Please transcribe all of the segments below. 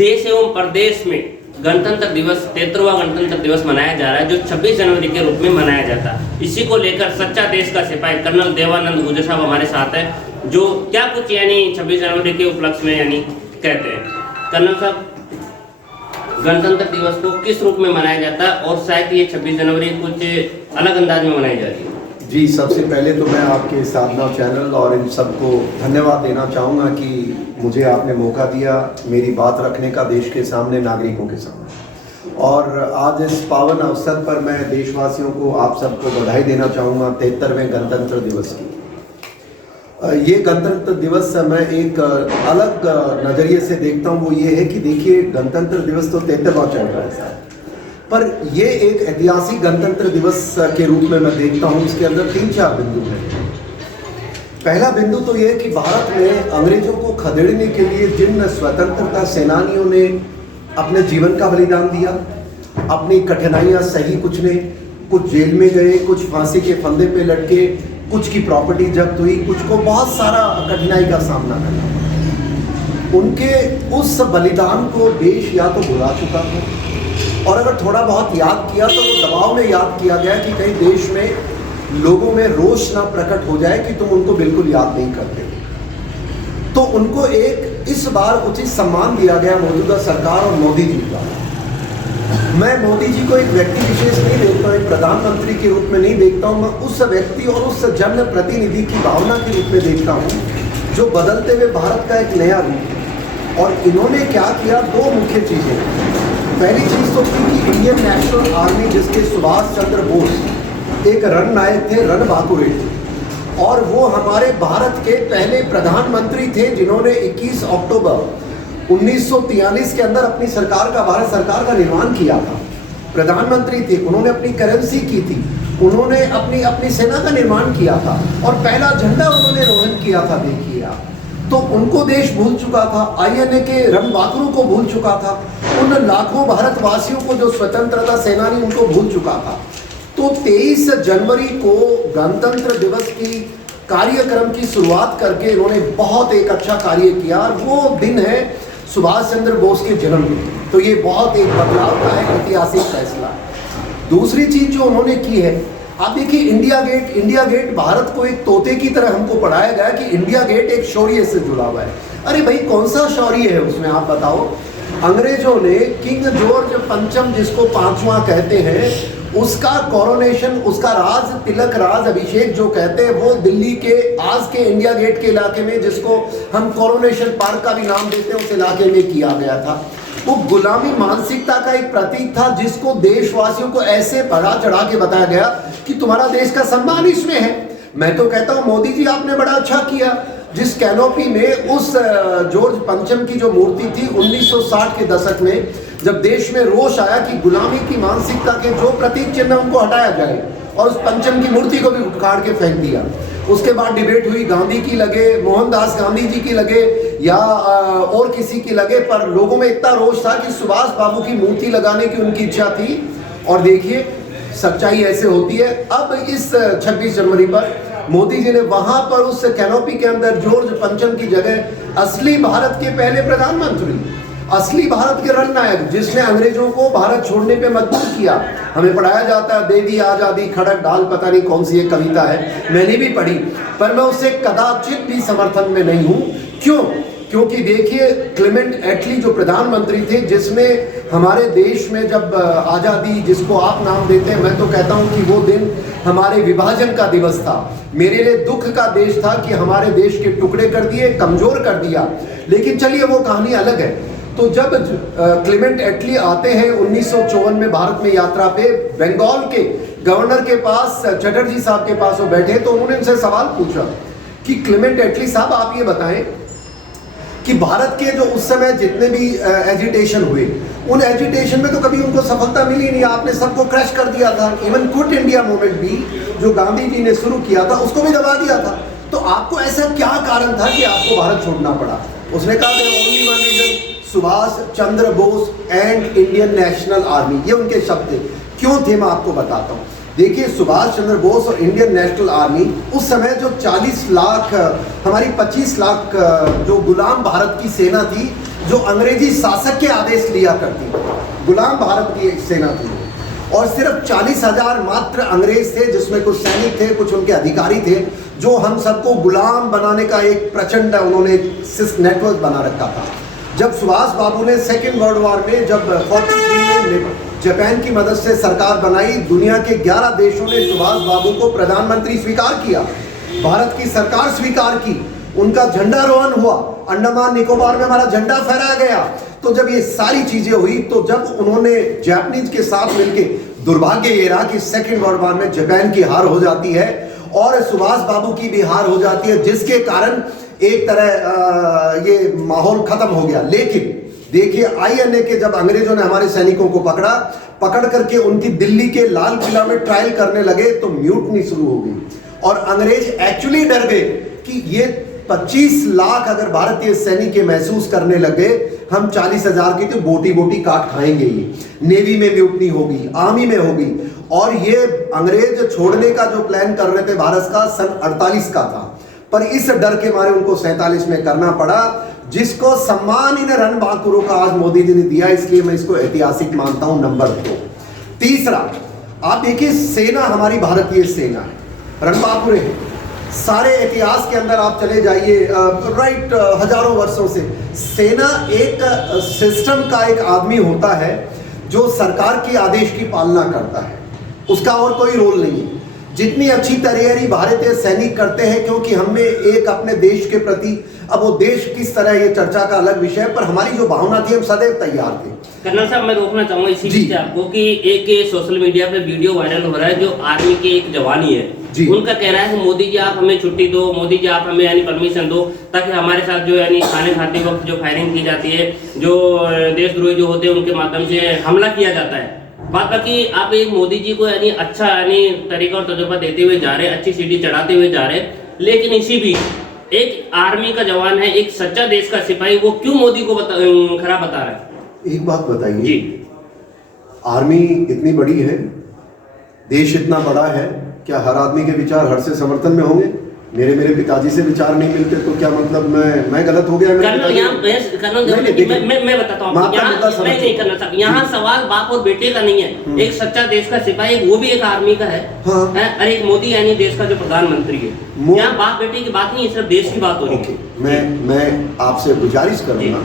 देश एवं प्रदेश में गणतंत्र दिवस 73वां गणतंत्र दिवस मनाया जा रहा है, जो 26 जनवरी के रूप में मनाया जाता है। इसी को लेकर सच्चा देश का सिपाही कर्नल देवानंद गुर्जर साहब हमारे साथ है, जो क्या कुछ यानी 26 जनवरी के उपलक्ष्य में यानी कहते हैं। कर्नल साहब, गणतंत्र दिवस को किस रूप में मनाया जाता है और शायद ये 26 जनवरी कुछ अलग अंदाज में मनाई जा रही है? जी, सबसे पहले तो मैं आपके साधना चैनल और इन सबको धन्यवाद देना चाहूँगा कि मुझे आपने मौका दिया मेरी बात रखने का देश के सामने, नागरिकों के सामने। और आज इस पावन अवसर पर मैं देशवासियों को, आप सबको बधाई देना चाहूँगा 73वें गणतंत्र दिवस की। ये गणतंत्र दिवस मैं एक अलग नज़रिए से देखता हूँ, वो ये है कि देखिए गणतंत्र दिवस तो 73वां चल रहा है साहब, पर ये एक ऐतिहासिक गणतंत्र दिवस के रूप में मैं देखता हूँ। इसके अंदर 3-4 बिंदु हैं। पहला बिंदु तो ये कि भारत में अंग्रेजों को खदेड़ने के लिए जिन स्वतंत्रता सेनानियों ने अपने जीवन का बलिदान दिया, अपनी कठिनाइयाँ सही, कुछ जेल में गए, कुछ फांसी के फंदे पे लटके, कुछ की प्रॉपर्टी जब्त हुई, कुछ को बहुत सारा कठिनाई का सामना करना। उनके उस बलिदान को देश या तो भुला चुका था, और अगर थोड़ा बहुत याद किया तो वो दबाव में याद किया गया कि कहीं देश में लोगों में रोष ना प्रकट हो जाए कि तुम उनको बिल्कुल याद नहीं करते। तो उनको एक इस बार उचित सम्मान दिया गया मौजूदा सरकार और मोदी जी का। मैं मोदी जी को एक व्यक्ति विशेष नहीं देखता हूँ, एक प्रधानमंत्री के रूप में नहीं देखता हूँ, मैं उस व्यक्ति और उस जन प्रतिनिधि की भावना के रूप में देखता हूँ जो बदलते हुए भारत का एक नया रूप है। और इन्होंने क्या किया, 2 मुख्य चीज़ें। पहली चीज़ तो थी कि इंडियन नेशनल आर्मी, जिसके सुभाष चंद्र बोस एक रणनायक थे, रणबांकुरे थे, और वो हमारे भारत के पहले प्रधानमंत्री थे जिन्होंने 21 अक्टूबर 1943 के अंदर अपनी सरकार का, भारत सरकार का निर्माण किया था। प्रधानमंत्री थे, उन्होंने अपनी करेंसी की थी, उन्होंने अपनी सेना का निर्माण किया था, और पहला झंडा उन्होंने रोहन किया था। देखिए आप, तो उनको देश भूल चुका था, आईएनए के रणबांकुरों को भूल चुका था, उन लाखों भारतवासियों को जो स्वतंत्रता सेनानी, उनको भूल चुका था। तो 23 जनवरी को गणतंत्र दिवस की कार्यक्रम की शुरुआत करके इन्होंने बहुत एक अच्छा कार्य किया। वो दिन है सुभाष चंद्र बोस के जन्मदिन, तो ये बहुत एक बदलाव का है, ऐतिहासिक फैसला। दूसरी चीज जो उन्होंने की है, आप देखिए इंडिया गेट भारत को एक तोते की तरह हमको पढ़ाया गया कि इंडिया गेट एक शौर्य से जुड़ा हुआ है। अरे भाई, कौन सा शौर्य है उसमें, आप बताओ। अंग्रेजों ने किंग जॉर्ज पंचम, जिसको 5वां कहते हैं, उसका कोरोनेशन, उसका राज तिलक राज अभिषेक जो कहते हैं, वो दिल्ली के आज के इंडिया गेट के इलाके में, जिसको हम कोरोनेशन पार्क का भी नाम देते हैं, उस इलाके में किया गया था। वो गुलामी मानसिकता का एक प्रतीक था, जिसको देशवासियों को ऐसे बढ़ा चढ़ा के बताया गया कि तुम्हारा देश का सम्मान इसमें है। मैं तो कहता हूँ मोदी जी आपने बड़ा अच्छा किया, जिस कैनोपी में उस जॉर्ज पंचम की जो मूर्ति थी 1960 के दशक में, जब देश में रोष आया कि गुलामी की मानसिकता के जो प्रतीक चिन्ह उनको हटाया जाए, और उस पंचम की मूर्ति को भी उखाड़ के फेंक दिया। उसके बाद डिबेट हुई, गांधी की लगे, मोहनदास गांधी जी की लगे, या और किसी की लगे, पर लोगों में इतना रोष था कि सुभाष बाबू की मूर्ति लगाने की उनकी इच्छा थी। और देखिए सच्चाई ऐसे होती है। अब इस 26 जनवरी पर मोदी जी ने वहां पर उस कैनोपी के अंदर जॉर्ज पंचम की जगह असली भारत के पहले प्रधानमंत्री, असली भारत के रणनायक, जिसने अंग्रेजों को भारत छोड़ने पे मजबूर किया। हमें पढ़ाया जाता है दे दी आजादी खड़क डाल, पता नहीं कौन सी एक कविता है, मैंने भी पढ़ी, पर मैं उससे कदाचित भी समर्थन में नहीं हूं। क्यों? क्योंकि देखिए क्लेमेंट एटली जो प्रधानमंत्री थे, जिसने हमारे देश में जब आज़ादी, जिसको आप नाम देते हैं, मैं तो कहता हूं कि वो दिन हमारे विभाजन का दिवस था। मेरे लिए दुख का देश था कि हमारे देश के टुकड़े कर दिए, कमजोर कर दिया। लेकिन चलिए वो कहानी अलग है। तो जब क्लेमेंट एटली आते हैं 1954 में भारत में यात्रा पे, बंगाल के गवर्नर के पास, चटर्जी साहब के पास वो बैठे, तो उन्होंने उनसे सवाल पूछा कि क्लेमेंट एटली साहब आप ये बताएं कि भारत के जो उस समय जितने भी एजिटेशन हुए, उन एजिटेशन में तो कभी उनको सफलता मिली नहीं, आपने सबको क्रश कर दिया था। इवन क्विट इंडिया मूवमेंट भी जो गांधी जी ने शुरू किया था, उसको भी दबा दिया था। तो आपको ऐसा क्या कारण था कि आपको भारत छोड़ना पड़ा? उसने कहा only one reason, Subhash Chandra Bose and Indian National Army, ये उनके शब्द थे। क्यों थे मैं आपको बताता हूँ। देखिए सुभाष चंद्र बोस और इंडियन नेशनल आर्मी उस समय जो 40 लाख, हमारी 25 लाख जो गुलाम भारत की सेना थी, जो अंग्रेजी शासक के आदेश लिया करती थी, गुलाम भारत की एक सेना थी, और सिर्फ 40,000 मात्र अंग्रेज थे, जिसमें कुछ सैनिक थे, कुछ उनके अधिकारी थे, जो हम सबको गुलाम बनाने का एक प्रचंड उन्होंने नेटवर्क बना रखा था। जब सुभाष बाबू ने सेकेंड वर्ल्ड वॉर में, जब 43 में जापान की मदद से सरकार बनाई, दुनिया के 11 देशों ने सुभाष बाबू को प्रधानमंत्री स्वीकार किया, भारत की सरकार स्वीकार की, उनका झंडारोहण हुआ, अंडमान निकोबार में हमारा झंडा फहराया गया। तो जब ये सारी चीजें हुई, तो जब उन्होंने जापानीज के साथ मिलके, दुर्भाग्य ये रहा कि सेकेंड वर्ल्ड वॉर में जापान की हार हो जाती है और सुभाष बाबू की भी हार हो जाती है, जिसके कारण एक तरह ये माहौल खत्म हो गया। लेकिन देखिए, आईएनए के जब अंग्रेजों ने हमारे सैनिकों को पकड़ करके उनकी दिल्ली के लाल किला में ट्रायल करने लगे, तो म्यूटनी शुरू हो गई और अंग्रेज एक्चुअली डर गए कि ये 25 लाख अगर भारतीय सैनिक महसूस करने लगे, हम 40,000 की तो बोटी बोटी काट खाएंगे ही। नेवी में म्यूटनी होगी, आर्मी में होगी, और ये अंग्रेज छोड़ने का जो प्लान कर रहे थे भारत का, सन 48 का था, पर इस डर के मारे उनको 47 में करना पड़ा, जिसको सम्मान इन रणबांकुरों का आज मोदी जी ने दिया, इसलिए मैं इसको ऐतिहासिक मानता हूं। नंबर 2, तीसरा, आप देखिए, सेना हमारी भारतीय सेना है, रणबांकुरे हैं। सारे इतिहास के अंदर आप चले जाइए, राइट, हजारों वर्षों से सेना एक सिस्टम का एक आदमी होता है जो सरकार की आदेश की पालना करता है, उसका और कोई रोल नहीं है। जितनी अच्छी तैयारी भारतीय सैनिक करते हैं, क्योंकि हमें एक अपने देश के प्रति, अब वो देश किस तरह, ये चर्चा का अलग विषय है, पर हमारी जो भावना थी, हम सदैव तैयार थे। कर्नल साहब, मैं रोकना चाहूंगा इसी बीच आपको कि एक सोशल मीडिया पे वीडियो वायरल हो रहा है, जो आर्मी के एक जवान ही है, उनका कहना है कि मोदी जी आप हमें छुट्टी दो, मोदी जी आप हमें यानी परमिशन दो, ताकि हमारे साथ जो यानी खाने खाते वक्त जो फायरिंग की जाती है, जो देशद्रोही जो होते हैं उनके माध्यम से हमला किया जाता है। बात बाकी आप एक मोदी जी को यानी अच्छा यानी तरीका और तजुर्बा देते हुए जा रहे हैं, अच्छी सीढ़ी चढ़ाते हुए जा रहे हैं, लेकिन इसी बीच एक आर्मी का जवान है, एक सच्चा देश का सिपाही, वो क्यों मोदी को खराब बता रहा है? एक बात बताइए, आर्मी इतनी बड़ी है, देश इतना बड़ा है, क्या हर आदमी के विचार हर से समर्थन में होंगे? मेरे पिताजी से विचार नहीं मिलते, तो क्या मतलब मैं गलत हो गया? मैं बताता हूँ, यहाँ सवाल बाप और बेटे का नहीं है। एक सच्चा देश का सिपाही, वो भी एक आर्मी का है, और एक मोदी यानी देश का जो प्रधानमंत्री है। यहाँ बाप बेटे की बात नहीं, सिर्फ देश की बात हो रही है। मैं आपसे गुजारिश करूंगा,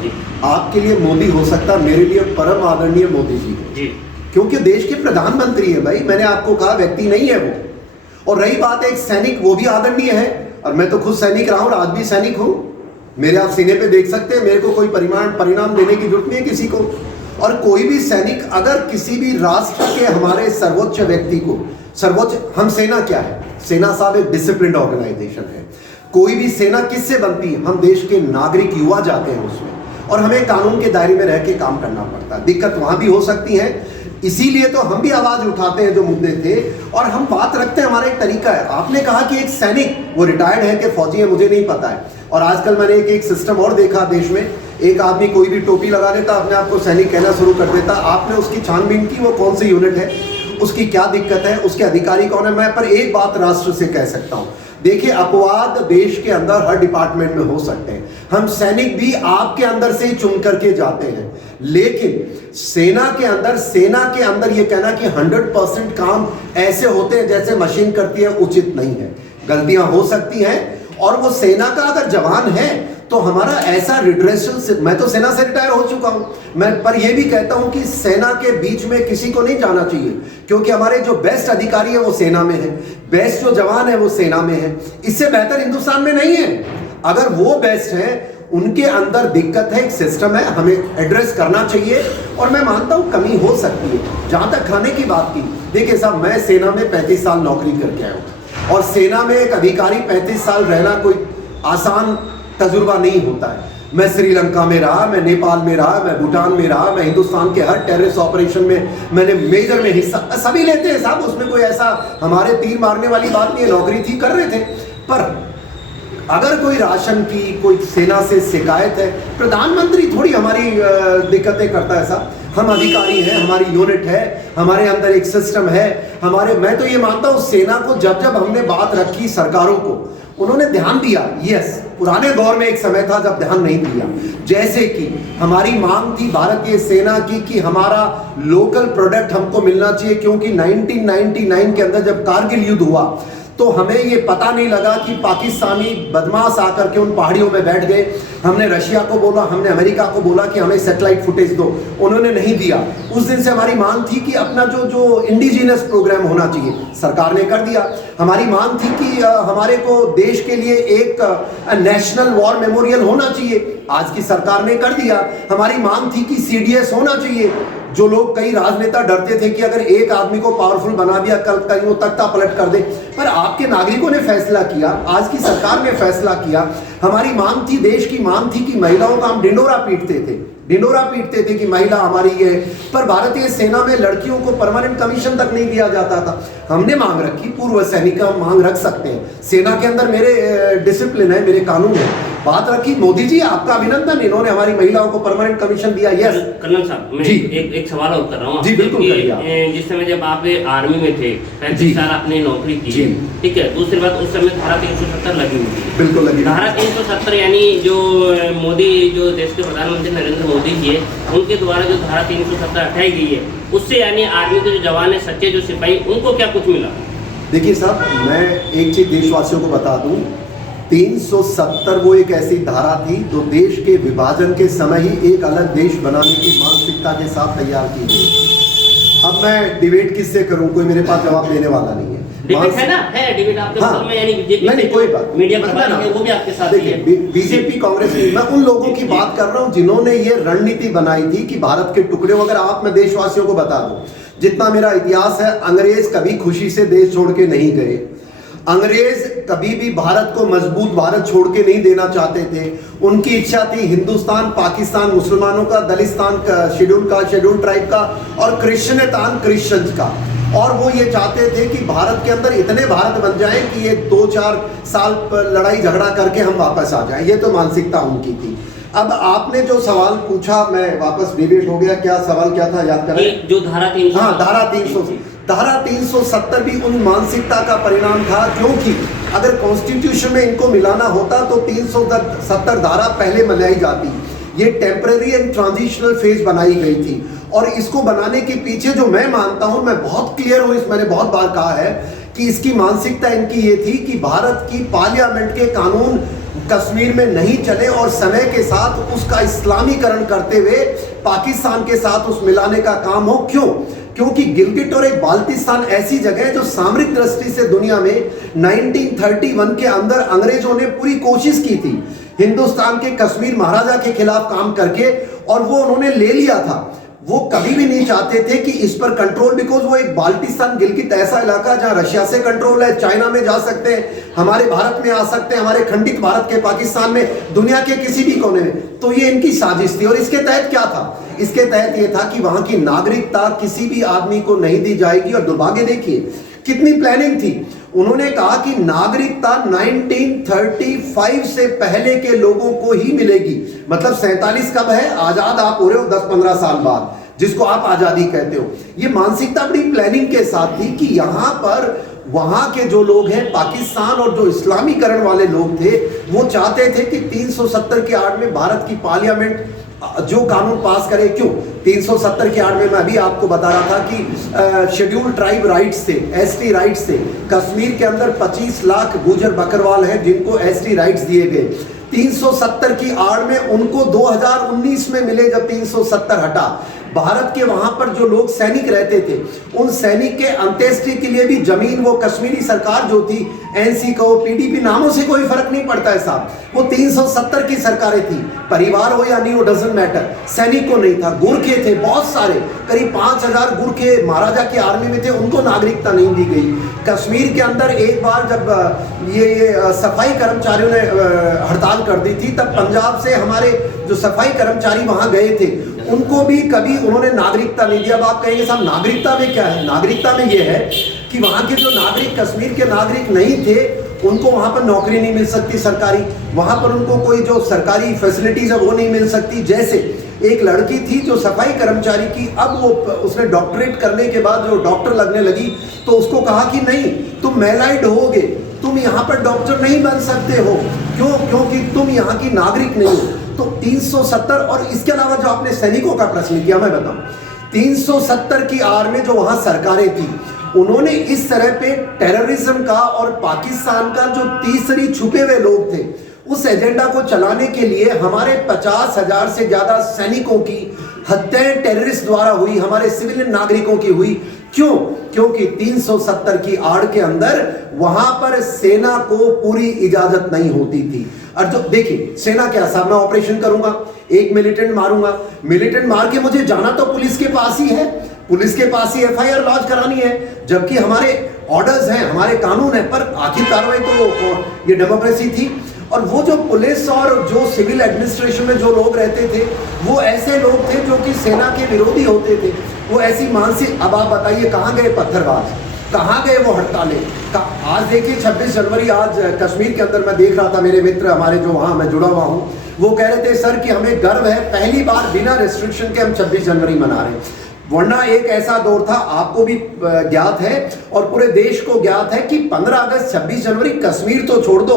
आपके लिए मोदी हो सकता, मेरे लिए परम आदरणीय मोदी जी, क्योंकि देश के प्रधानमंत्री है भाई। मैंने आपको कहा, व्यक्ति नहीं है वो। और रही बात एक सैनिक, वो भी आदरणीय है, और मैं तो खुद सैनिक रहा हूं और आज भी सैनिक हूं। मेरे आप सीने पे देख सकते हैं, मेरे को कोई परिणाम देने की जरूरत नहीं है किसी को। और कोई भी सैनिक अगर किसी भी राष्ट्र के हमारे सर्वोच्च व्यक्ति को, हम सेना क्या है? सेना साहब एक डिसिप्लिन्ड ऑर्गेनाइजेशन है। कोई भी सेना किससे बनती है? हम देश के नागरिक युवा जाते हैं उसमें, और हमें कानून के दायरे में रह के काम करना पड़ता है। दिक्कत वहां भी हो सकती है, इसीलिए तो हम भी आवाज उठाते हैं जो मुद्दे थे, और हम बात रखते हैं, हमारा एक तरीका है। आपने कहा कि एक सैनिक, वो रिटायर्ड है कि फौजी है, मुझे नहीं पता है। और आजकल मैंने एक सिस्टम और देखा देश में, एक आदमी कोई भी टोपी लगा लेता, अपने आप को सैनिक कहना शुरू कर देता। आपने उसकी छानबीन की, वो कौन सी यूनिट है, उसकी क्या दिक्कत है, उसके अधिकारी कौन है? मैं पर एक बात राष्ट्र से कह सकता हूं, देखिए, अपवाद देश के अंदर हर डिपार्टमेंट में हो सकते हैं। हम सैनिक भी आपके अंदर से ही चुन करके जाते हैं, लेकिन सेना के अंदर ये कहना कि 100% काम ऐसे होते हैं जैसे मशीन करती है, उचित नहीं है। गलतियां हो सकती हैं, और वो सेना का अगर जवान है तो हमारा ऐसा रिड्रेसल से, मैं तो सेना से रिटायर हो चुका हूं, मैं पर ये भी कहता हूं कि सेना के बीच में किसी को नहीं जाना चाहिए, क्योंकि हमारे जो बेस्ट अधिकारी है वो सेना में है, बेस्ट जो जवान है वो सेना में है। इससे बेहतर हिंदुस्तान में नहीं है। अगर वो बेस्ट है, उनके अंदर दिक्कत है, एक सिस्टम है, हमें एड्रेस करना चाहिए। और मैं मानता हूं कमी हो सकती है। जहां तक खाने की बात की, देखिए साहब, मैं सेना में 35 साल नौकरी करके आया हूं, और सेना में एक अधिकारी 35 साल रहना कोई आसान तजुर्बा नहीं होता है। मैं श्रीलंका में रहा, मैं नेपाल में रहा, मैं भूटान में रहा, मैं हिंदुस्तान के हर टेररिस्ट ऑपरेशन में मैंने मेजर में हिस्सा, सभी लेते हैं साहब, उसमें कोई ऐसा हमारे तीर मारने वाली बात नहीं है, नौकरी थी, कर रहे थे। पर अगर कोई राशन की, कोई सेना से शिकायत है, प्रधानमंत्री थोड़ी हमारी दिक्कतें करता है साहब। हम अधिकारी हैं, हमारी यूनिट है, हमारे अंदर एक सिस्टम है, मैं तो ये मानता हूं, सेना को जब हमने बात रखी, सरकारों को उन्होंने ध्यान दिया, यस पुराने दौर में एक समय था जब ध्यान नहीं दिया। जैसे कि हमारी मांग थी भारतीय सेना की कि हमारा लोकल प्रोडक्ट हमको मिलना चाहिए, क्योंकि 1999 के अंदर जब कारगिल युद्ध हुआ तो हमें ये पता नहीं लगा कि पाकिस्तानी बदमाश आकर के उन पहाड़ियों में बैठ गए। हमने रशिया को बोला, हमने अमेरिका को बोला कि हमें सैटेलाइट फुटेज दो, उन्होंने नहीं दिया। उस दिन से हमारी मांग थी कि अपना जो इंडिजिनस प्रोग्राम होना चाहिए, सरकार ने कर दिया। हमारी मांग थी कि हमारे को देश के लिए एक नेशनल वॉर मेमोरियल होना चाहिए, आज की सरकार ने कर दिया। हमारी मांग थी कि CDS होना चाहिए। जो लोग, कई राजनेता डरते थे कि अगर एक आदमी को पावरफुल बना दिया कल कहीं वो तख्ता पलट कर दे, पर आपके नागरिकों ने फैसला किया, आज की सरकार ने फैसला किया। हमारी मांग थी, देश की मांग थी कि महिलाओं का हम ढिंडोरा पीटते थे कि महिला हमारी ये, पर भारतीय सेना में लड़कियों को परमानेंट कमीशन तक नहीं दिया जाता था। हमने मांग रखी, पूर्व सैनिक का मांग रख सकते हैं, सेना के अंदर मेरे डिसिप्लिन है, मेरे कानून है, बात रखी। मोदी जी आपका अभिनंदन, इन्होंने हमारी महिलाओं को परमानेंट कमीशन दिया। यस कर्नल साहब, मैं एक सवाल और कर रहा हूँ जी, बिल्कुल करिए। जिस समय जब आप आर्मी में थे, 35 साल आपने नौकरी की, ठीक है। दूसरी बात, उस समय धारा 370 लगी हुई थी, बिल्कुल लगी। धारा 370 यानी जो मोदी, जो देश के प्रधानमंत्री नरेंद्र मोदी जी है, उनके द्वारा जो धारा 370 हटाई गई है, उससे यानी आर्मी के जो जवान है, सच्चे जो सिपाही, उनको क्या कुछ मिला? देखिए साहब, मैं एक चीज देशवासियों को बता दूं, 370 वो एक ऐसी धारा थी जो देश के विभाजन के समय ही एक अलग देश बनाने की मानसिकता के साथ तैयार की गई। अब मैं डिबेट किससे करूं, कोई मेरे पास जवाब देने वाला नहीं है। डिबेट है ना, है डिबेट आपके बगल में, यानी बीजेपी नहीं कोई बात, मीडिया प्रभारी है, वो भी आपके साथ ही है। बीजेपी कांग्रेस नहीं, मैं उन लोगों की बात कर रहा हूं जिन्होंने ये रणनीति बनाई थी कि भारत के टुकड़े, अगर आप, मैं देशवासियों को बता दूं, जितना मेरा इतिहास है, अंग्रेज कभी खुशी से देश छोड़ के नहीं गए। अंग्रेज कभी भी भारत को मजबूत भारत छोड़ के नहीं देना चाहते थे। उनकी इच्छा थी हिंदुस्तान, पाकिस्तान मुसलमानों का, दलिस्तान का, शेड्यूल ट्राइब का, और क्रिश्चियंस का। और वो ये चाहते थे कि भारत के अंदर इतने भारत बन जाए कि ये 2-4 साल पर लड़ाई झगड़ा करके हम वापस आ जाएं। ये तो मानसिकता उनकी थी। अब आपने जो सवाल पूछा, मैं वापस डिबेट हो गया, क्या सवाल क्या था याद करें? जो धारा 300, हाँ, धारा 370 भी उन मानसिकता का परिणाम था, क्योंकि अगर कॉन्स्टिट्यूशन में इनको मिलाना होता तो 370 धारा पहले मिलाई जाती। ये टेम्पररी एंड ट्रांजिशनल फेज बनाई गई थी, और इसको बनाने के पीछे जो मैं मानता हूं, मैं बहुत क्लियर हूं, मैंने बहुत बार कहा है कि इसकी मानसिकता इनकी ये थी कि भारत की पार्लियामेंट के कानून कश्मीर में नहीं चले, और समय के साथ उसका इस्लामीकरण करते हुए पाकिस्तान के साथ उस मिलाने का काम हो। क्यों? क्योंकि गिलगिट और एक बाल्टिस्तान ऐसी जगह है जो सामरिक दृष्टि से दुनिया में 1931 के अंदर अंग्रेजों ने पूरी कोशिश की थी हिंदुस्तान के कश्मीर महाराजा के खिलाफ काम करके, और वो उन्होंने ले लिया था। वो कभी भी नहीं चाहते थे कि इस पर कंट्रोल, बिकॉज वो एक बाल्टिस्तान, गिलगिट ऐसा इलाका जहां रशिया से कंट्रोल है, चाइना में जा सकते हैं, हमारे भारत में आ सकते हैं, हमारे खंडित भारत के पाकिस्तान में, दुनिया के किसी भी कोने में। तो ये इनकी साजिश थी। और इसके तहत क्या था? इसके तहत ये था कि वहां की नागरिकता किसी भी आदमी को नहीं दी जाएगी। और दुर्भाग्य देखिए कितनी प्लानिंग थी। उन्होंने कहा कि नागरिकता 1935 से पहले के लोगों को ही मिलेगी। मतलब 47 कब है? आजाद आप हो रहे हो 10-15 साल बाद, जिसको आप आजादी कहते हो। ये मानसिकता बड़ी प्लानिंग के साथ थी कि यहां पर वहां के जो लोग हैं पाकिस्तान, और जो इस्लामीकरण वाले लोग थे, वो चाहते थे कि 370 के आड़ में भारत की पार्लियामेंट जो कानून पास करे। क्यों 370 के आड़ में? मैं अभी आपको बता रहा था कि शेड्यूल ट्राइब राइट्स थे, एसटी राइट्स थे। कश्मीर के अंदर 25 लाख गुजर बकरवाल हैं जिनको एसटी राइट्स दिए गए। 370 की आड़ में उनको 2019 में मिले, जब 370 हटा। भारत के वहां पर जो लोग सैनिक रहते थे, उन सैनिक के अंत्येष्टि के लिए भी जमीन, वो कश्मीरी सरकार जो थी, एनसी को, पीडीपी, नामों से कोई फर्क नहीं पड़ता है साहब, वो 370 की सरकारें थी। परिवार हो या नहीं हो, डजंट मैटर। सैनिक को नहीं था। गुरखे थे बहुत सारे, करीब 5000 गुरखे महाराजा की आर्मी में थे, उनको नागरिकता नहीं दी गई। कश्मीर के अंदर एक बार जब ये सफाई कर्मचारियों ने हड़ताल कर दी थी, तब पंजाब से हमारे जो सफाई कर्मचारी वहां गए थे, उनको भी कभी उन्होंने नागरिकता नहीं दिया। अब आप कहेंगे साहब नागरिकता में क्या है? नागरिकता में ये है कि वहां के जो नागरिक कश्मीर के नागरिक नहीं थे, उनको वहां पर नौकरी नहीं मिल सकती सरकारी, वहां पर उनको कोई जो सरकारी फैसिलिटीज है वो नहीं मिल सकती। जैसे एक लड़की थी जो सफाई कर्मचारी की, अब वो उसने डॉक्टरेट करने के बाद जो डॉक्टर लगने लगी, तो उसको कहा कि नहीं तुम मेलाइड होगे, तुम यहाँ पर डॉक्टर नहीं बन सकते हो। क्यों? क्योंकि तुम यहाँ की नागरिक नहीं हो। तो 370 और इसके अलावा जो आपने सैनिकों का प्रश्न किया, मैं बताऊं 370 की आड़ में जो वहां सरकारें थी, उन्होंने इस तरह पे टेररिज्म का और पाकिस्तान का जो तीसरी छुपे हुए लोग थे, उस एजेंडा को चलाने के लिए हमारे 50,000 से ज्यादा सैनिकों की हत्याएं टेररिस्ट द्वारा हुई, हमारे सिविलियन नागरिकों की हुई। क्यों? क्योंकि 370 की आड़ के अंदर वहां पर सेना को पूरी इजाजत नहीं होती थी। और जो देखिए सेना क्या साहब, मैं ऑपरेशन करूंगा, एक मिलिटेंट मारूंगा, मिलिटेंट मार के मुझे जाना तो पुलिस के पास ही है, पुलिस के पास ही एफआईआर लॉन्च करानी है, जबकि हमारे ऑर्डर्स हैं, हमारे कानून है, पर आखिर कार्रवाई तो ये डेमोक्रेसी थी। और वो जो पुलिस और जो सिविल एडमिनिस्ट्रेशन में जो लोग रहते थे, वो ऐसे लोग थे जो कि सेना के विरोधी होते थे। वो ऐसी मानसिक, अब आप बताइए कहाँ गए पत्थरबाज, कहाँ गए वो हड़तालें? आज देखिए 26 जनवरी, आज कश्मीर के अंदर मैं देख रहा था, मेरे मित्र हमारे जो वहाँ मैं जुड़ा हुआ हूँ, वो कह रहे थे सर कि हमें गर्व है, पहली बार बिना रेस्ट्रिक्शन के हम 26 जनवरी मना रहे हैं। वरना एक ऐसा दौर था, आपको भी ज्ञात है और पूरे देश को ज्ञात है कि 15 अगस्त 26 जनवरी कश्मीर तो छोड़ दो,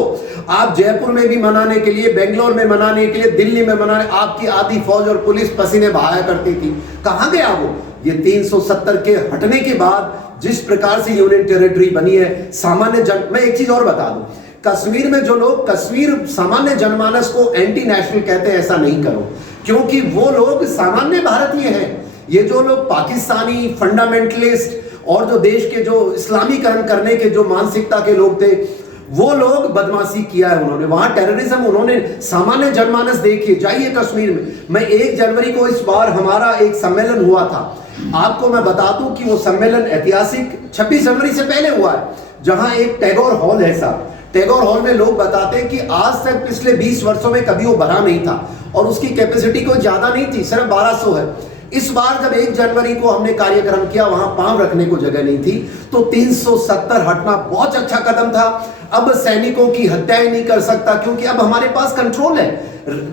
आप जयपुर में भी मनाने के लिए, बेंगलोर में मनाने के लिए, दिल्ली में मनाने, आपकी आधी फौज और पुलिस पसीने बहाया करती थी। कहां गया वो? ये 370 के हटने के बाद जिस प्रकार से यूनियन टेरिटरी बनी है, सामान्य जन, मैं एक चीज और बता दूं, कश्मीर में जो लोग कश्मीर सामान्य जनमानस को एंटी नेशनल कहते हैं, ऐसा नहीं करो, क्योंकि वो लोग सामान्य भारतीय हैं। ये जो लोग पाकिस्तानी फंडामेंटलिस्ट और जो देश के जो इस्लामीकरण करने के जो मानसिकता के लोग थे, वो लोग बदमाशी किया है उन्होंने, वहां टेररिज्म उन्होंने, सामान्य जनमानस देखिए, जाइए कश्मीर में। मैं 1 जनवरी को इस बार हमारा एक सम्मेलन हुआ था, आपको मैं बता दूं कि वो सम्मेलन ऐतिहासिक 26 जनवरी से पहले हुआ है, जहां एक टैगोर हॉल है साहब, टैगोर हॉल में लोग बताते हैं कि आज तक पिछले 20 वर्षों में कभी वो भरा नहीं था और उसकी कैपेसिटी कोई ज्यादा नहीं थी, सिर्फ 1200 है। इस बार जब 1 जनवरी को हमने कार्यक्रम किया, वहां पांव रखने को जगह नहीं थी, तो 370 हटना बहुत अच्छा कदम था। अब सैनिकों की हत्याएं नहीं कर सकता, क्योंकि अब हमारे पास कंट्रोल है।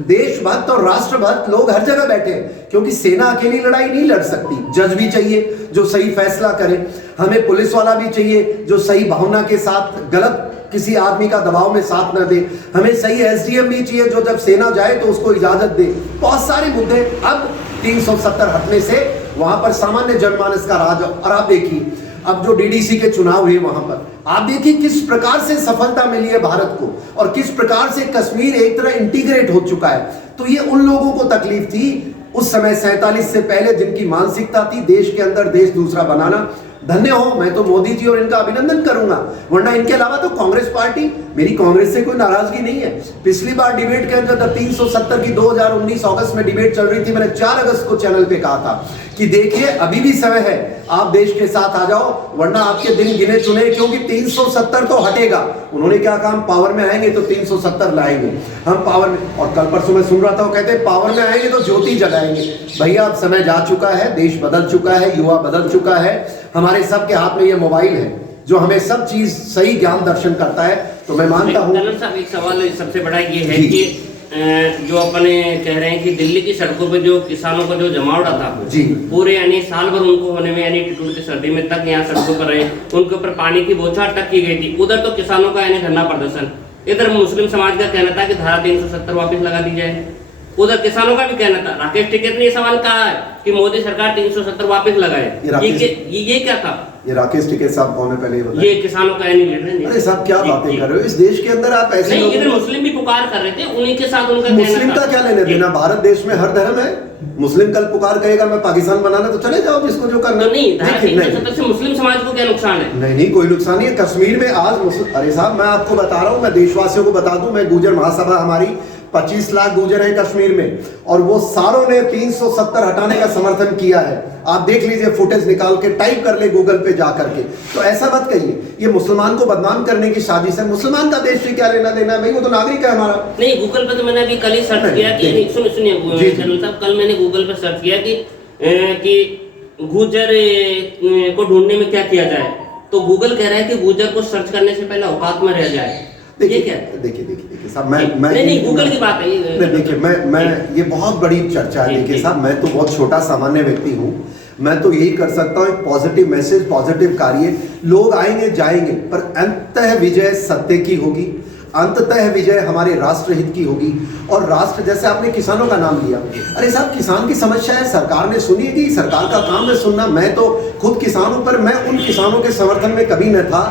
देशभक्त और राष्ट्रभक्त लोग हर जगह बैठे हैं, क्योंकि सेना अकेली लड़ाई नहीं लड़ सकती, जज भी चाहिए जो सही फैसला करे, हमें पुलिस वाला भी चाहिए जो सही भावना के साथ गलत किसी आदमी का दबाव में साथ न दे, हमें सही एसडीएम भी चाहिए जो जब सेना जाए तो उसको इजाजत दे। बहुत सारे मुद्दे, अब 370 हटने से वहां पर सामान्य जनमानस का राज। और आप देखिए अब जो डीडीसी के चुनाव हुए वहां पर, आप देखिए किस प्रकार से सफलता मिली है भारत को और किस प्रकार से कश्मीर एक तरह इंटीग्रेट हो चुका है। तो ये उन लोगों को तकलीफ थी उस समय 47 से पहले, जिनकी मानसिकता थी देश के अंदर देश दूसरा बनाना। धन्य हो, मैं तो मोदी जी और इनका अभिनंदन करूंगा, वरना इनके अलावा तो कांग्रेस पार्टी, मेरी कांग्रेस से कोई नाराजगी नहीं है। पिछली बार डिबेट के अंदर 370 की 2019 अगस्त में डिबेट चल रही थी, मैंने 4 अगस्त को चैनल पे कहा था कि देखिए अभी भी समय है, आप देश के साथ आ जाओ, वरना आपके दिन गिने चुने, क्योंकि 370 तो हटेगा। उन्होंने क्या कहा, हम पावर में आएंगे तो 370 लाएंगे, हम पावर में। और कल परसों मैं सुन रहा था, वो कहते पावर में आएंगे तो ज्योति जलाएंगे। भैया अब समय जा चुका है, देश बदल चुका है, युवा बदल चुका है, हमारे सबके हाथ में ये मोबाइल है जो हमें सब चीज सही ज्ञान दर्शन करता है। तो मैं मानता हूँ एक सवाल सबसे बड़ा ये है कि जो अपने कह रहे हैं कि दिल्ली की सड़कों पे जो किसानों का जो जमावड़ा था जी, पूरे यानी साल भर उनको होने में, यानी टिटूर की सर्दी में तक यहाँ सड़कों पर रहे, उनके ऊपर पानी की बौछार तक की गई थी। उधर तो किसानों का यानी धरना प्रदर्शन, इधर मुस्लिम समाज का कहना था कि धारा 370 वापस लगा दी जाए, उधर किसानों का भी कहना था। राकेश टिकैत ने ये सवाल कहा है कि मोदी सरकार 370 वापस लगाए, ये क्या था? ये राकेश टिकैत साहब कौन है पहले ये किसानों का यानी लीडर है। अरे साहब क्या बातें कर रहे हो, इस देश के अंदर आप ऐसे नहीं, इधर मुस्लिम भी पुकार कर रहे थे, उन्हीं के साथ उनका मुस्लिम का क्या लेने देना, भारत देश में हर धर्म है। मुस्लिम कल पुकार कहेगा मैं पाकिस्तान बनाना, तो चले जाओ जिसको जो करना। तो नहीं, से मुस्लिम समाज को क्या नुकसान है? नहीं, कोई नुकसान नहीं है। कश्मीर में आज अरे साहब मैं आपको बता रहा हूँ, मैं देशवासियों को बता दूं, मैं गुर्जर महासभा, हमारी 25 लाख गुर्जर है कश्मीर में, और वो सारों ने 370 हटाने का समर्थन किया है। आप देख लीजिए, फुटेज निकाल के टाइप कर ले गूगल पे जा करके। तो ऐसा मत कहिए, ये मुसलमान को बदनाम करने की साजिश है। मुसलमान का देश से क्या लेना देना है भाई, वो तो नागरिक है हमारा। नहीं, गूगल पे तो मैंने अभी कल ही सर्च किया कि सुनिए साहब, कल मैंने गूगल पे सर्च किया कि गुर्जर को ढूंढने में क्या किया जाए, तो गूगल कह रहा है कि गुर्जर को सर्च करने से पहले औकात में रह जाए। देखिए साहब, मैं नहीं गूगल की बात है। देखिए मैं ये बहुत बड़ी चर्चा है। देखिए साहब, मैं तो बहुत छोटा सामान्य व्यक्ति हूँ, मैं तो यही कर सकता हूँ, एक पॉजिटिव मैसेज, पॉजिटिव कार्य। लोग आएंगे जाएंगे, पर अंततः विजय सत्य की होगी, अंततः विजय हमारे राष्ट्र हित की होगी। और राष्ट्र, जैसे आपने किसानों का नाम लिया, अरे साहब किसान की समस्या है, सरकार ने सुनी थी, सरकार का काम है सुनना। मैं तो खुद किसान हूं, पर मैं उन किसानों के समर्थन में कभी न था,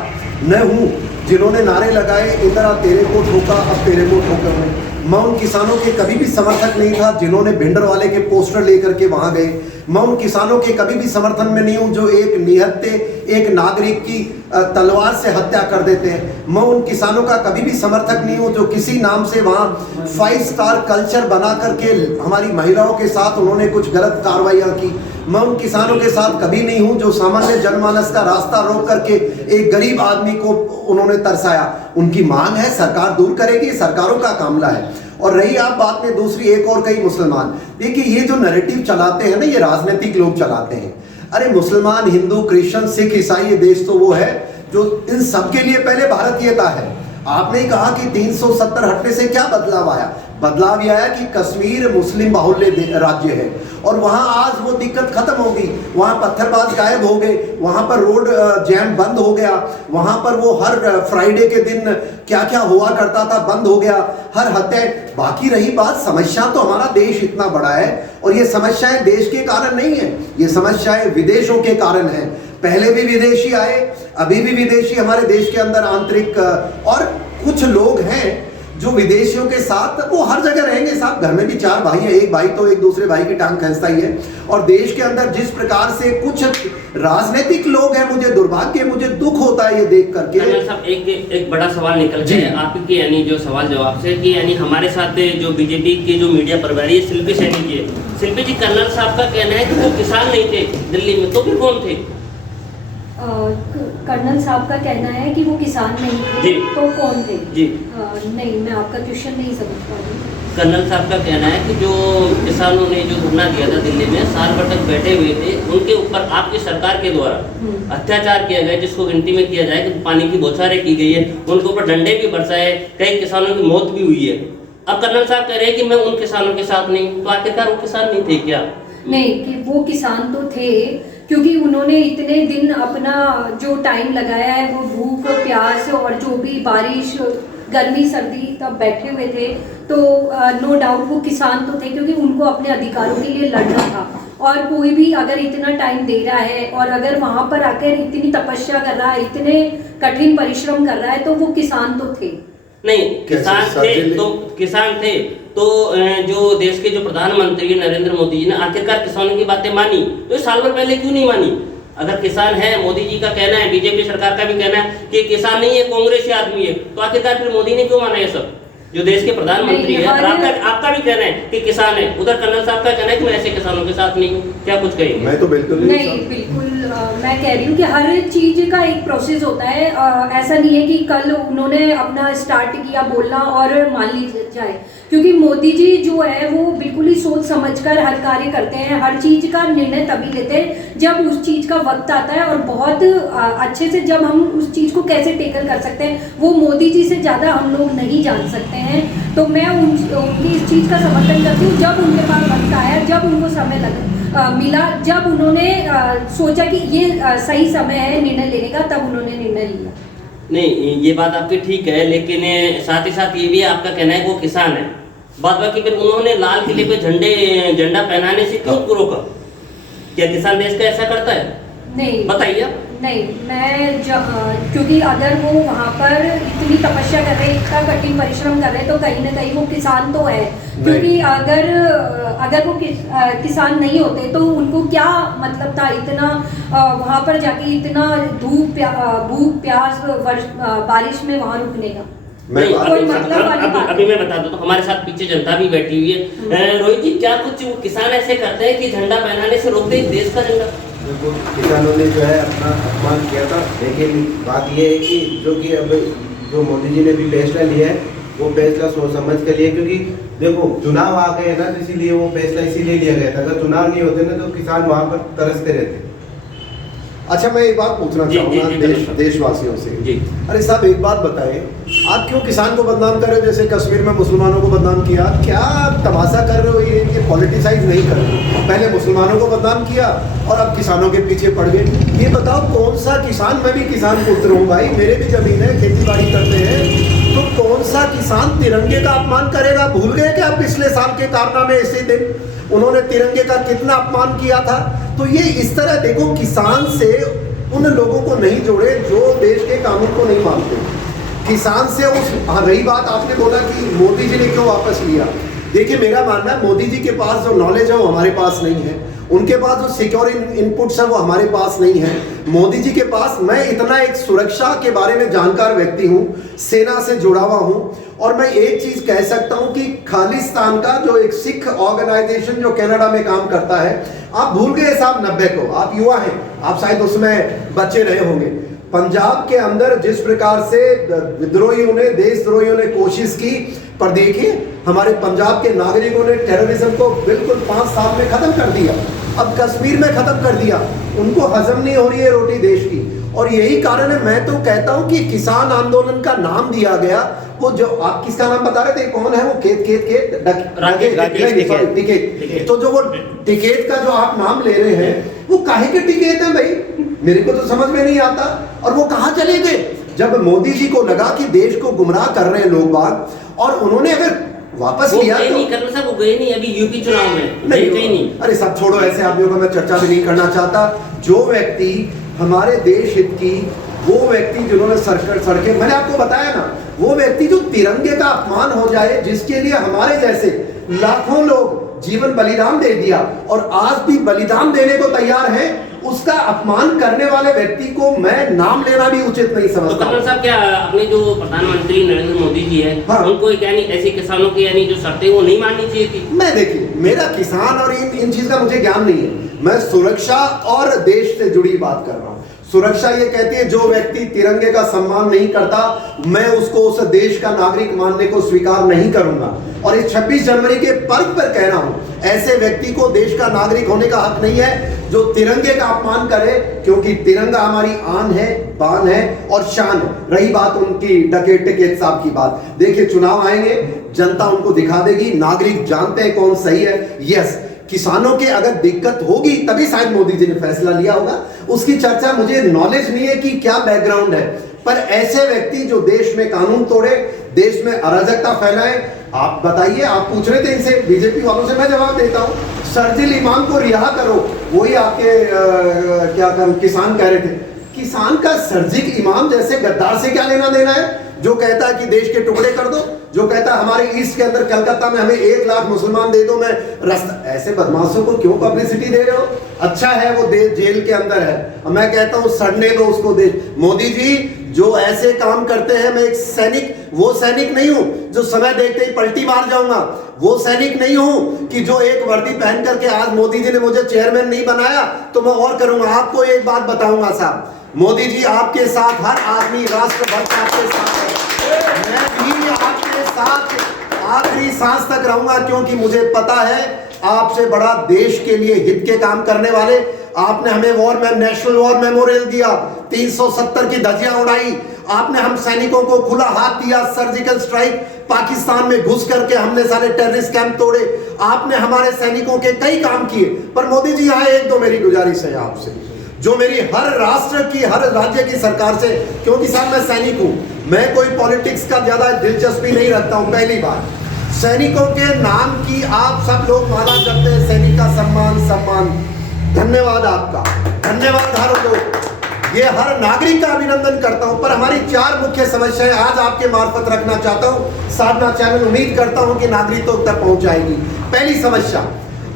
न हूं जिन्होंने नारे लगाए इंदिरा तेरे को ठोका अब तेरे को ठोकर हूं। मैं उन किसानों के कभी भी समर्थक नहीं था जिन्होंने भिंडर वाले के पोस्टर लेकर के वहां गए। मैं उन किसानों के कभी भी समर्थन में नहीं हूं जो एक निहत्थे, एक नागरिक की तलवार से हत्या कर देते हैं। मैं उन किसानों का कभी भी समर्थक नहीं हूं जो किसी नाम से वहां 5 स्टार कल्चर बना करके हमारी महिलाओं के साथ उन्होंने कुछ गलत कार्रवाइयां की। मैं उन किसानों के साथ कभी नहीं हूं जो सामान्य जनमानस का रास्ता रोक करके एक गरीब आदमी को उन्होंने तरसाया। उनकी मांग है, सरकार दूर करेगी, सरकारों का मामला है। और रही आप बात में दूसरी, एक और कई मुसलमान, देखिए ये जो नैरेटिव चलाते हैं ना, ये राजनीतिक लोग चलाते हैं। अरे मुसलमान, हिंदू, क्रिश्चियन, सिख, ईसाई, ये देश तो वो है जो इन सबके लिए पहले भारतीयता है। आपने कहा कि 370 हटने से क्या बदलाव आया? बदलाव यह आया कि कश्मीर मुस्लिम बाहुल्य राज्य है और वहां आज वो दिक्कत खत्म हो गई। वहां पत्थरबाज गायब हो गए, वहां पर रोड जैम बंद हो गया, वहां पर वो हर फ्राइडे के दिन क्या क्या हुआ करता था बंद हो गया, हर हत्या। बाकी रही बात, समस्या तो हमारा देश इतना बड़ा है और ये समस्याएं देश के कारण नहीं है, ये समस्याएं विदेशों के कारण है। पहले भी विदेशी आए, अभी भी विदेशी हमारे देश के अंदर आंतरिक, और कुछ लोग हैं जो विदेशियों के साथ, वो हर जगह रहेंगे साहब। घर में भी 4 भाई हैं, एक भाई तो एक दूसरे भाई की टांग खींचता ही है। और देश के अंदर जिस प्रकार से कुछ राजनीतिक लोग हैं, मुझे दुर्भाग्य, मुझे दुख होता है ये देख करके। साहब एक बड़ा सवाल निकल के आपके यानी जो सवाल जवाब से कि यानी हमारे साथ जो बीजेपी के जो मीडिया प्रभारी है शिल्पी सैनी जी है, शिल्पी जी, कर्नल साहब का कहना है कि वो किसान नहीं थे दिल्ली में, तो फिर कौन थे? कर्नल साहब का कहना है कि वो किसान नहीं थे, तो कौन थे? जी नहीं, मैं आपका क्वेश्चन नहीं समझ पा रही। कर्नल साहब का कहना है कि जो किसानों ने जो धरना दिया था दिल्ली में, साल भर तक बैठे हुए थे, उनके ऊपर आपकी सरकार के द्वारा अत्याचार किया गया, जिसको गिनती में किया जाए कि पानी की बौछारें की गई है, उनके ऊपर डंडे भी बरसाए, कई किसानों की मौत भी हुई है। अब कर्नल साहब कह रहे हैं कि मैं उन किसानों के साथ नहीं, तो आखिरकार वो किसान नहीं थे क्या? नहीं, कि वो किसान तो थे, क्योंकि उन्होंने इतने दिन अपना जो टाइम लगाया है वो भूख प्यास और जो भी बारिश गर्मी सर्दी तब बैठे हुए थे, तो नो डाउट वो किसान तो थे, क्योंकि उनको अपने अधिकारों के लिए लड़ना था। और कोई भी अगर इतना टाइम दे रहा है और अगर वहाँ पर आकर इतनी तपस्या कर रहा है, इतने कठिन परिश्रम कर रहा है, तो वो किसान तो थे। नहीं, किसान थे तो जो देश के जो प्रधानमंत्री नरेंद्र मोदी जी ने आखिरकार किसानों की बातें मानी, तो साल भर पहले क्यों नहीं मानी? अगर किसान है, मोदी जी का कहना है, बीजेपी सरकार का भी कहना है कि किसान नहीं है, कांग्रेसी आदमी है, तो आखिरकार फिर मोदी ने क्यों माना ये सब? जो देश के प्रधानमंत्री है, और आपका भी कहना है कि किसान है, उधर कर्नल साहब का कहना है कि मैं ऐसे किसानों के साथ नहीं हूँ, क्या कुछ कहेंगे? मैं तो बिल्कुल नहीं, बिल्कुल मैं कह रही हूँ कि हर चीज का एक प्रोसेस होता है। ऐसा नहीं है कि कल उन्होंने अपना स्टार्ट किया बोलना और मान ली जाए, क्योंकि मोदी जी जो है वो बिल्कुल ही सोच समझकर हर कार्य करते हैं, हर चीज का निर्णय तभी लेते हैं जब उस चीज का वक्त आता है, और बहुत अच्छे से जब हम उस चीज को कैसे टेकल कर सकते हैं वो मोदी जी से ज़्यादा हम लोग नहीं जान सकते हैं। तो मैं उनकी इस चीज़ का समर्थन करती हूँ, जब उनके पास वक्त आया, जब उनको समय मिला, जब उन्होंने सोचा कि ये सही समय है निर्णय लेने का, तब उन्होंने निर्णय लिया। नहीं, ये बात आपकी ठीक है, लेकिन साथ ही साथ ये भी आपका कहना है कि वो किसान है। बात बाकी फिर उन्होंने लाल किले पे झंडा पहनाने से क्यों रोका? क्या किसान देश का ऐसा करता है? नहीं, बताइए आप। नहीं, क्योंकि अगर वो वहाँ पर इतनी तपस्या कर रहे, इतना कठिन परिश्रम कर रहे, तो कहीं ना कहीं वो किसान तो है। क्योंकि अगर वो किसान नहीं होते तो उनको क्या मतलब था इतना वहाँ पर जाके इतना भूख प्यास बारिश में वहाँ रुकने का? अभी मैं बता दूं तो हमारे साथ पीछे जनता भी बैठी हुई है। रोहित जी, क्या कुछ किसान ऐसे करते हैं कि झंडा पहनाने से रोकते हैं देश का झंडा? देखो, किसानों ने जो है अपना अपमान किया था, लेकिन बात यह है कि अब जो मोदी जी ने भी फैसला लिया है वो फैसला सोच समझ कर लिया, क्योंकि देखो चुनाव आ गए ना, तो इसीलिए वो फैसला इसीलिए लिया गया था। अगर चुनाव नहीं होते ना तो किसान वहाँ पर तरसते रहते। अच्छा, मैं एक बात पूछना जी, चाहूँगा जी, जी, देशवासियों से। जी। अरे साहब, एक बात बताएं, आप क्यों किसान को बदनाम कर रहे हो जैसे कश्मीर में मुसलमानों को बदनाम किया? क्या तमाशा कर रहे हो? ये पॉलिटिसाइज नहीं कर रहे हो। पहले मुसलमानों को बदनाम किया और अब किसानों के पीछे पड़ गए। ये बताओ कौन सा किसान, मैं भी किसान पुत्र हूँ भाई, मेरे भी जमीन है, खेती बाड़ी करते हैं, तो कौन सा किसान तिरंगे का अपमान करेगा? भूल गए क्या पिछले साल के कारनामे? इसी दिन उन्होंने तिरंगे का कितना अपमान किया था। तो ये इस तरह देखो, किसान से उन लोगों को नहीं जोड़े जो देश के कानून को नहीं मानते। किसान से उस रही बात, आपने बोला कि मोदी जी ने क्यों वापस लिया। देखिए, मेरा मानना है मोदी जी के पास जो नॉलेज है वो हमारे पास नहीं है, उनके पास जो सिक्योर इनपुट्स है वो हमारे पास नहीं है। मोदी जी के पास, मैं इतना एक सुरक्षा के बारे में जानकार व्यक्ति हूँ, सेना से जुड़ा हुआ हूँ, और मैं एक चीज कह सकता हूं कि खालिस्तान का जो एक सिख ऑर्गेनाइजेशन जो कनाडा में काम करता है, आप भूल गए साहब 90 को, आप युवा हैं, आप शायद उसमें बच्चे रहे होंगे। पंजाब के अंदर जिस प्रकार से विद्रोहियों ने, देशद्रोहियों ने कोशिश की, पर देखिए हमारे पंजाब के नागरिकों ने टेररिज्म को बिल्कुल 5 साल में खत्म कर दिया। अब कश्मीर में खत्म कर दिया, उनको हजम नहीं हो रही है रोटी देश की। और यही कारण है, मैं तो कहता हूं कि किसान आंदोलन का नाम दिया गया, वो जो आप किसका नाम बता रहे थे, कौन है वो? टिकैत। तो जो वो टिकैत का जो आप नाम ले रहे हैं, वो काहे के टिकैत है भाई? मेरे को तो समझ में नहीं आता। और वो कहां चले गए जब मोदी जी को लगा कि देश को गुमराह कर रहे हैं लोग बाग, और उन्होंने अगर वापस लिया तो नहीं करना साहब, वो गए नहीं अभी यूपी चुनाव में, नहीं। अरे सब छोड़ो, ऐसे आदमियों का मैं चर्चा भी नहीं करना चाहता। जो व्यक्ति हमारे देश हित की, वो व्यक्ति जिन्होंने सड़कें, मैंने आपको बताया ना, वो व्यक्ति जो तिरंगे का अपमान हो जाए, जिसके लिए हमारे जैसे लाखों लोग जीवन बलिदान दे दिया और आज भी बलिदान देने को तैयार है, उसका अपमान करने वाले व्यक्ति को मैं नाम लेना भी उचित नहीं समझता। तो कर्नल साहब, क्या अपने जो प्रधानमंत्री नरेंद्र मोदी जी है, हाँ, उनको यानी ऐसे किसानों की यानी जो शर्तें वो नहीं माननी चाहिए थी? मैं देखिए, मेरा किसान और इन चीज का मुझे ज्ञान नहीं है। मैं सुरक्षा और देश से जुड़ी बात कर रहा हूं। सुरक्षा ये कहती है जो व्यक्ति तिरंगे का सम्मान नहीं करता, मैं उसको उस देश का नागरिक मानने को स्वीकार नहीं करूंगा। और इस 26 जनवरी के पर्व पर कह रहा हूं, ऐसे व्यक्ति को देश का नागरिक होने का हक नहीं है जो तिरंगे का अपमान करे, क्योंकि तिरंगा हमारी आन है, बान है और शान है। रही बात उनकी टिकैत साहब की बात, देखिए चुनाव आएंगे, जनता उनको दिखा देगी, नागरिक जानते हैं कौन सही है। यस, किसानों के अगर दिक्कत होगी तभी शायद मोदी जी ने फैसला लिया होगा, उसकी चर्चा मुझे नॉलेज नहीं है कि क्या बैकग्राउंड है। पर ऐसे व्यक्ति जो देश में कानून तोड़े, देश में अराजकता फैलाए, आप बताइए, आप पूछ रहे थे इनसे, बीजेपी वालों से, मैं जवाब देता हूं, शर्जील इमाम को रिहा करो, वही आपके किसान कह रहे थे। किसान का शर्जील इमाम जैसे गद्दार से क्या लेना देना है, जो कहता है कि देश के टुकड़े कर दो, जो कहता है हमारे ईस्ट के अंदर कलकत्ता में हमें 1 लाख मुसलमान दे दो, मैं रास्ता। ऐसे बदमाशों को क्यों पब्लिसिटी दे रहे हो? अच्छा है वो जेल के अंदर है, मैं कहता हूं सड़ने दो उसको। मोदी जी जो ऐसे काम करते हैं, मैं एक सैनिक, वो सैनिक नहीं हूं जो समय देखते ही पलटी मार जाऊंगा, वो सैनिक नहीं हूं कि जो एक वर्दी पहन करके आज मोदी जी ने मुझे चेयरमैन नहीं बनाया तो मैं और करूंगा। आपको एक बात बताऊंगा साहब, मोदी जी आपके साथ, हर आदमी राष्ट्रभर आपके साथ है, मैं भी आपके साथ आखिरी सांस तक रहूंगा, क्योंकि मुझे पता है आपसे बड़ा देश के लिए हित के काम करने वाले। आपने हमें नेशनल वॉर मेमोरियल दिया, 370 की धज्जियां उड़ाई, आपने हम सैनिकों को खुला हाथ दिया, सर्जिकल स्ट्राइक, पाकिस्तान में घुस करके हमने सारे टेररिस्ट कैंप तोड़े, आपने हमारे सैनिकों के कई काम किए। पर मोदी जी यहाँ एक दो मेरी गुजारिश है आपसे, जो मेरी हर राष्ट्र की, हर राज्य की सरकार से, क्योंकि साहब मैं सैनिक हूं, मैं कोई पॉलिटिक्स का ज्यादा दिलचस्पी नहीं रखता हूं। पहली बात, सैनिकों के नाम की आप सब लोग माला जपते हैं, सैनिक का सम्मान, सम्मान, धन्यवाद आपका, धन्यवाद हर लोग, ये हर नागरिक का अभिनंदन करता हूं। पर हमारी 4 मुख्य समस्याएं आज आपके मार्फत रखना चाहता हूं, साधना चैनल उम्मीद करता हूं कि नागरिकों तक पहुंच जाएगी। पहली समस्या,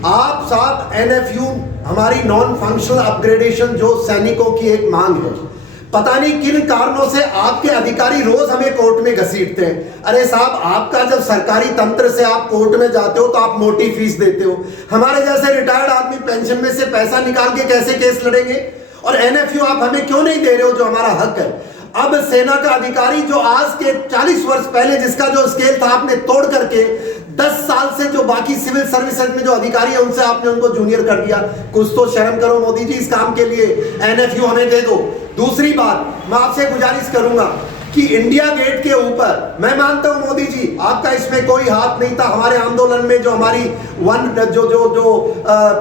आप साहब NFU हमारी नॉन फंक्शनल अपग्रेडेशन जो सैनिकों की एक मांग है, पता नहीं किन कारणों से आपके अधिकारी रोज हमें कोर्ट में घसीटते हैं। अरे साहब, आपका जब सरकारी तंत्र से आप कोर्ट में जाते हो तो आप मोटी फीस देते हो, हमारे जैसे रिटायर्ड आदमी पेंशन में से पैसा निकाल के कैसे केस लड़ेंगे? और NFU आप हमें क्यों नहीं दे रहे हो जो हमारा हक है? अब सेना का अधिकारी जो आज के 40 वर्ष पहले जिसका जो स्केल था आपने तोड़ करके 10 साल से जो बाकी सिविल सर्विसेज में जो अधिकारी है उनसे आपने उनको जूनियर कर दिया। कुछ तो शर्म करो मोदी जी, इस काम के लिए NFU हमें दे दो। दूसरी बात, मैं आपसे गुजारिश करूंगा कि इंडिया गेट के ऊपर, मैं मानता हूं मोदी जी आपका इसमें कोई हाथ नहीं था। हमारे आंदोलन में जो हमारी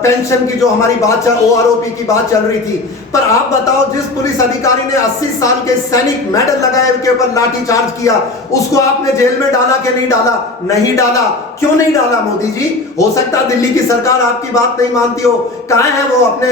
पेंशन की जो हमारी बात OROP की बात चल रही थी, पर आप बताओ जिस पुलिस अधिकारी ने 80 साल के सैनिक मेडल लगाए के ऊपर लाठी चार्ज किया, उसको आपने जेल में डाला कि नहीं डाला? नहीं डाला। क्यों नहीं डाला मोदी जी? हो सकता है दिल्ली की सरकार आपकी बात नहीं मानती हो। कहां है वो अपने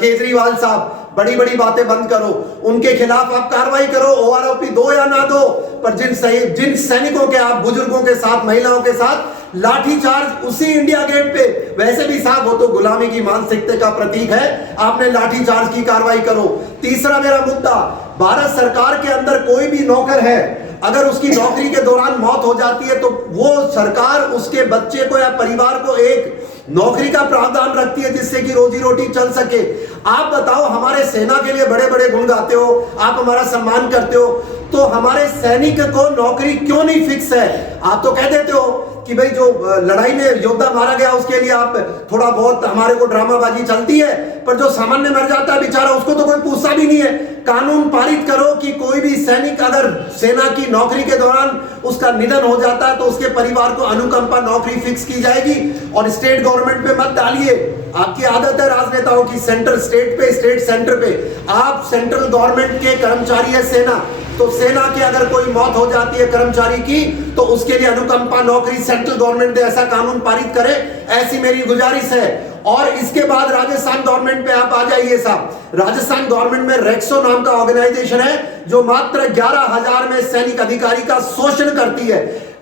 केजरीवाल साहब? बड़ी बड़ी बातें बंद करो, उनके खिलाफ आप कार्रवाई करो, OROP दो या ना दो, पर जिन सैनिकों के आप बुजुर्गों के साथ, महिलाओं के साथ लाठी चार्ज उसी इंडिया गेट पे, वैसे भी साहब वो तो गुलामी की मानसिकता का प्रतीक है, आपने लाठी चार्ज की कार्रवाई करो। तीसरा मेरा मुद्दा, भारत सरकार के अंदर कोई भी नौकर है, अगर उसकी नौकरी के दौरान मौत हो जाती है तो वो सरकार उसके बच्चे को या परिवार को एक नौकरी का प्रावधान रखती है जिससे कि रोजी रोटी चल सके। आप बताओ, हमारे सेना के लिए बड़े बड़े गुण गाते हो, आप हमारा सम्मान करते हो, तो हमारे सैनिक को नौकरी क्यों नहीं फिक्स है? आप तो कह देते हो कि भाई जो लड़ाई में योद्धा मारा गया उसके लिए आप थोड़ा बहुत हमारे को ड्रामाबाजी चलती है, पर जो सामान्य मर जाता है बेचारा उसको तो कोई पूछता भी नहीं है। कानून पारित करो कि कोई भी सैनिक अगर सेना की नौकरी के दौरान उसका निधन हो जाता है तो उसके परिवार को अनुकंपा नौकरी फिक्स की जाएगी। और स्टेट गवर्नमेंट पे मत डालिए, आपकी आदत है राजनेताओं की, सेंटर स्टेट पे, स्टेट सेंटर पे। आप सेंट्रल गवर्नमेंट के कर्मचारी है सेना, तो सेना की अगर कोई मौत हो जाती है कर्मचारी की तो उसके लिए अनुकंपा नौकरी सेंट्रल गवर्नमेंट दे, ऐसा कानून पारित करे, ऐसी मेरी गुजारिश है। और इसके बाद राजस्थान गवर्नमेंट पे आप आ जाइए साहब। राजस्थान गवर्नमेंट में रेक्सो नाम का ऑर्गेनाइजेशन है जो मात्र 11,000 में सैनिक अधिकारी का शोषण करती है।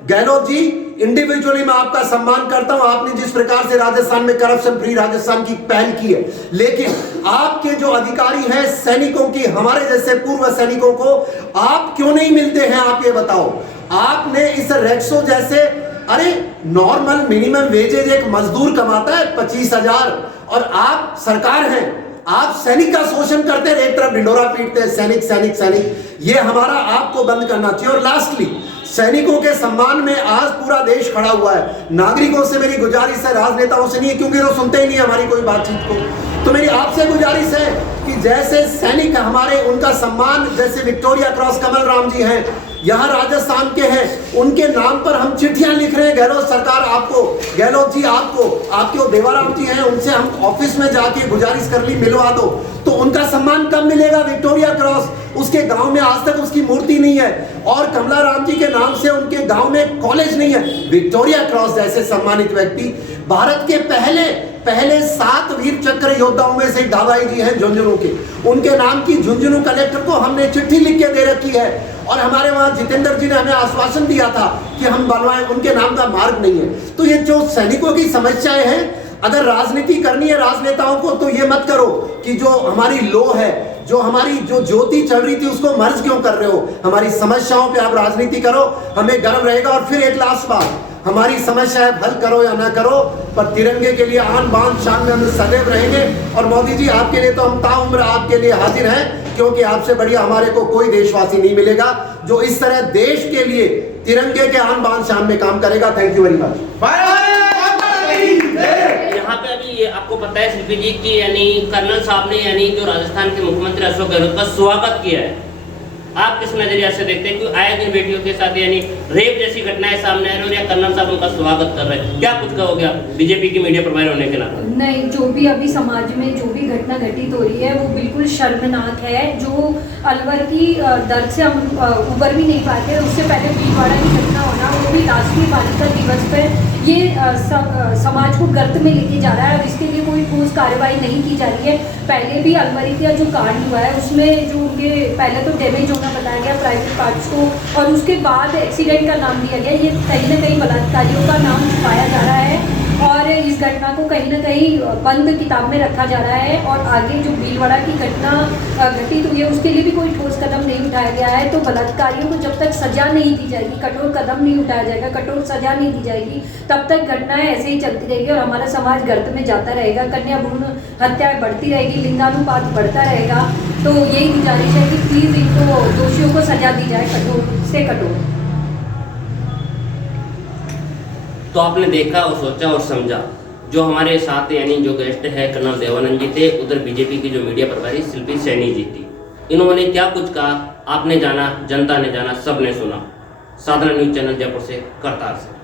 गहलोत जी, इंडिविजुअली मैं आपका सम्मान करता हूं, आपने जिस प्रकार से राजस्थान में करप्शन फ्री राजस्थान की पहल की है, लेकिन आपके जो अधिकारी हैं सैनिकों की, हमारे जैसे पूर्व सैनिकों को आप क्यों नहीं मिलते हैं? आप ये बताओ। आपने इस रेक्सो जैसे, अरे नॉर्मल मिनिमम वेजेज एक मजदूर कमाता है 25,000 और आप सरकार हैं, आप सैनिक का शोषण करते हैं, एक तरफ ढिंडोरा पीटते हैं सैनिक सैनिक सैनिक। ये हमारा आपको बंद करना चाहिए। और लास्टली, सैनिकों के सम्मान में आज पूरा देश खड़ा हुआ है। नागरिकों से मेरी गुजारिश है, राजनेताओं से नहीं है क्योंकि वो सुनते ही नहीं हमारी कोई बातचीत को, तो मेरी आपसे गुजारिश है कि जैसे सैनिक हमारे, उनका सम्मान, जैसे विक्टोरिया क्रॉस कमल राम जी हैं, यहाँ राजस्थान के हैं, उनके नाम पर हम चिट्ठियां लिख रहे हैं। गहलोत सरकार आपको, गहलोत जी आपको, आपके वो देवाराम जी हैं, उनसे हम ऑफिस में जाके गुजारिश कर ली मिलवा दो, तो उनका सम्मान कब मिलेगा? विक्टोरिया क्रॉस, उसके गांव में आज तक उसकी मूर्ति नहीं है, और कमला राम जी के नाम से उनके गांव में कॉलेज नहीं है। विक्टोरिया क्रॉस जैसे सम्मानित व्यक्ति, भारत के पहले 7 वीर चक्र योद्धाओं में से दादाई जी हैं झुंझुनू के, उनके नाम की झुंझुनू कलेक्टर को हमने चिट्ठी लिख के दे रखी है। और हमारे वहां जितेंद्र जी ने हमें आश्वासन दिया था कि हम बनवाएं, उनके नाम का मार्ग नहीं है। तो ये जो सैनिकों की समस्याएं हैं, अगर राजनीति करनी है राजनेताओं को तो ये मत करो कि जो हमारी लो है, जो हमारी जो ज्योति चल रही थी उसको मर्ज क्यों कर रहे हो? हमारी समस्याओं पे आप राजनीति करो, हमें गर्व रहेगा। और फिर एक लास्ट बात, हमारी समस्या है हल करो या ना करो, पर तिरंगे के लिए आन बान शान में हम सदैव रहेंगे। और मोदी जी, आपके लिए तो हम ताउम्र आपके लिए हाजिर हैं, क्योंकि आपसे बढ़िया हमारे को कोई देशवासी नहीं मिलेगा जो इस तरह देश के लिए तिरंगे के आन बान शान में काम करेगा। Thank you very much. यहाँ पे अभी ये आपको पता है शिल्पी जी की, यानी कर्नल साहब ने, यानी जो राजस्थान के मुख्यमंत्री अशोक गहलोत का स्वागत किया है, आप किस नजरिया से देखते हैं? क्योंकि आए दिन बेटियों के साथ यानी रेप जैसी घटनाएं सामने आ रही है और कर्नल साहब उनका स्वागत कर रहे हैं, क्या कुछ कहोगे आप बीजेपी की मीडिया प्रोवाइडर होने के नाते? नहीं, जो भी अभी समाज में जो भी घटना घटित हो रही है वो बिल्कुल शर्मनाक है। जो अलवर की दर्द से हम उबर भी नहीं पाते, उससे पहले भीलवाड़ा की घटना होना, वो भी राष्ट्रीय बालिका दिवस पर, ये समाज को गर्त में लेके जा रहा है और इसके लिए कोई ठोस कार्रवाई नहीं की जा रही है। पहले भी अलवरी का जो कांड हुआ है उसमें जो उनके पहले तो डैमेज होना बताया गया प्राइवेट पार्ट्स को, और उसके बाद एक्सीडेंट का नाम दिया गया। ये कहीं ना कहीं बलात्कारियों का नाम छुपाया जा रहा है और इस घटना को कहीं ना कहीं बंद किताब में रखा जा रहा है। और आगे जो भीलवाड़ा की घटना घटित हुई है उसके लिए भी कोई ठोस कदम नहीं उठाया गया है। तो बलात्कारियों को जब तक सजा नहीं दी जाएगी, कठोर कदम नहीं उठाया जाएगा, कठोर सजा नहीं दी जाएगी, तब तक घटनाएं ऐसे ही चलती रहेगी और हमारा समाज गर्त में जाता रहेगा। कन्या भ्रूण हत्याएं बढ़ती रहेगी, लिंगानुपात बढ़ता रहेगा। तो यही गुजारिश है कि प्लीज़ इनको, दोषियों को सजा दी जाए कठोर से कठोर। तो आपने देखा और सोचा और समझा। जो हमारे साथ यानी जो गेस्ट है कर्नल देवानंद जी थे, उधर बीजेपी की जो मीडिया प्रभारी शिल्पी सैनी जी थी। इन्होंने क्या कुछ कहा आपने जाना, जनता ने जाना, सबने सुना। साधना न्यूज़ चैनल जयपुर से करतार से।